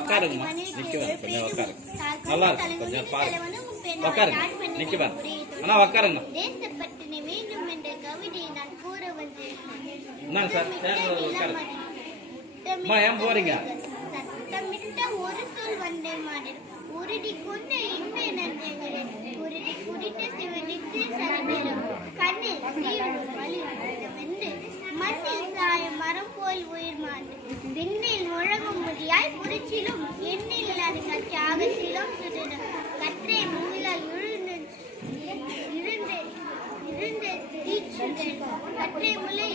உட்காருங்கம்மா, நிற்குவேன், கொஞ்சம் உட்காருங்க. நல்லா இருக்கு, கொஞ்சம் பாருங்க, உட்காருங்க, நிற்குவேன். அண்ணா உட்காருங்க. தேசப்பட்டினை வேண்டும் என்ற கவிதை நான் கூற வந்தேன். என்னங்க சார், உட்காருங்க. அம்மா ஏன் போறீங்க? சத்தமிட்ட ஒரு சொல் வந்தே மாடல் உருடி கொண்ட இன்பை நன்றிகளே உருடி குடித்த சிவனிட்டு சரித்திரம் கண்ணில் தீவிரம் வலி வென்று மண்ணில் சாய மரம் போல் உயிர் மாண்டு விண்ணில் முழங்கும் முடியாய் புரிச்சிலும் எண்ணில் அது கட்சி ஆகத்திலும் சுடரும் கற்றை மூங்கிலால் கற்றை முலை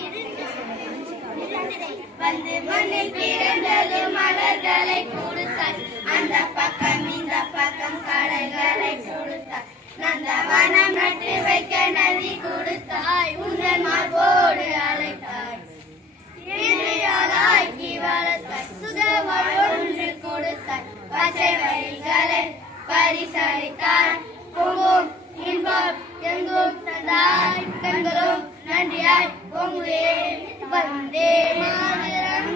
வந்து மண்ணில் பிறந்தது மலர்களை கொடுத்தார் அந்த பக்கம் இந்த பக்கம் கடைகளை கொடுத்தார் நந்தவனம் நட்டு வைக்க நதி கொடுத்தாய் உங்கள் மார்போடு அழைத்தாய் ஆக்கி வளர்த்தாய் சுகவாழ் ஒன்று கொடுத்தாய் பச்சை வழிகளை பரிசளித்தாய் பொங்கும் இன்பம் எங்கும் தந்தாய் கண்களும் நன்றியாய் பொங்குதே வந்தே மாதரம்